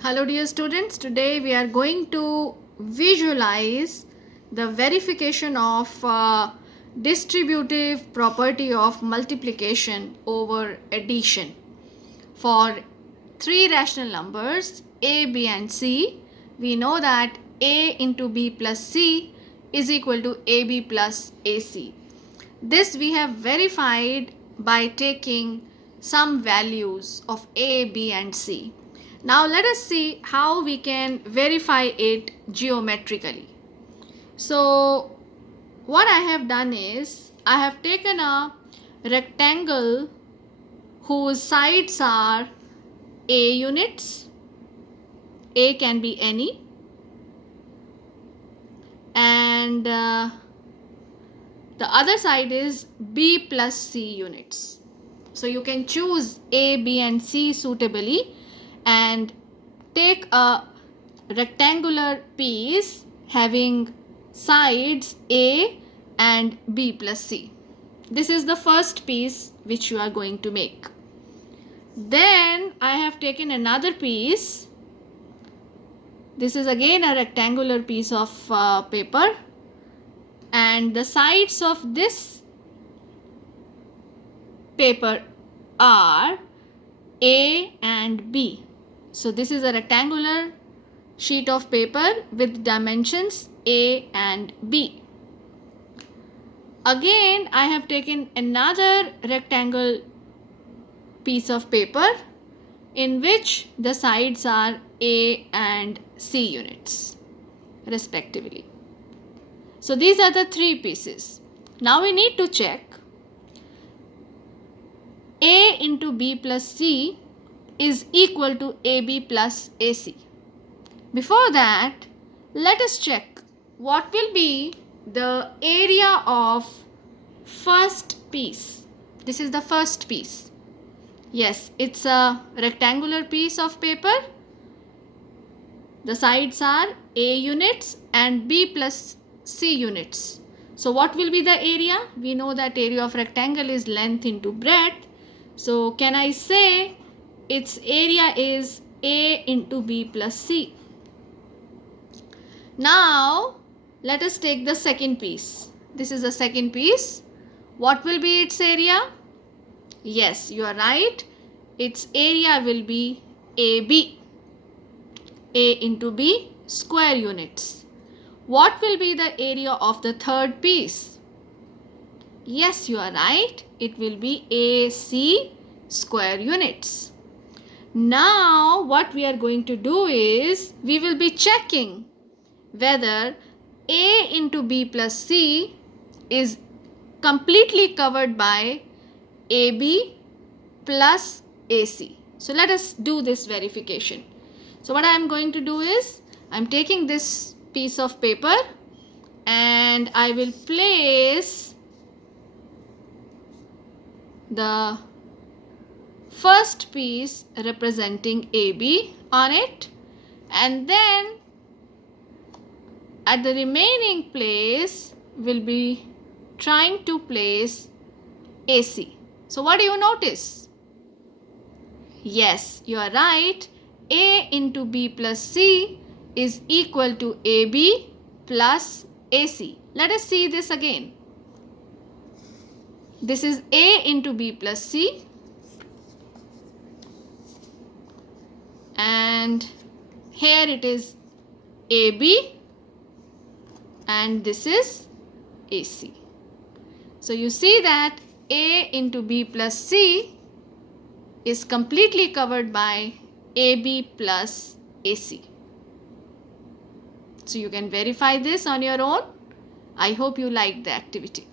Hello dear students, today we are going to visualize the verification of distributive property of multiplication over addition for three rational numbers a, b and c. We know that a into b plus c is equal to ab plus ac. This we have verified by taking some values of a, b and c. Now let us see how we can verify it geometrically. So what I have done is I have taken a rectangle whose sides are a units. A can be any, and the other side is b plus c units. So you can choose a, b and c suitably and take a rectangular piece having sides a and b plus c. This is the first piece which you are going to make. Then I have taken another piece. This is again a rectangular piece of paper, and the sides of this paper are a and b. So this is a rectangular sheet of paper with dimensions a and b. Again, I have taken another rectangle piece of paper in which the sides are a and c units respectively. So these are the three pieces. Now we need to check a into b plus c is equal to ab plus ac. Before that, let us check what will be the area of first piece. This is the first piece. Yes, it's a rectangular piece of paper. The sides are a units and b plus c units. So what will be the area? We know that area of rectangle is length into breadth. So can I say its area is a into b plus c? Now let us take the second piece. This is the second piece. What will be its area? Yes, you are right. Its area will be AB. A into B square units. What will be the area of the third piece? Yes, you are right. It will be AC square units. Now what we are going to do is we will be checking whether a into b plus c is completely covered by ab plus ac. So let us do this verification. So what I am going to do is I am taking this piece of paper and I will place the first piece representing AB on it, and then at the remaining place will be trying to place AC. So what do you notice? Yes, you are right. A into B plus C is equal to AB plus AC. Let us see this again. This is A into B plus C, and here it is AB, and this is AC. So you see that A into B plus C is completely covered by AB plus AC. So you can verify this on your own. I hope you liked the activity.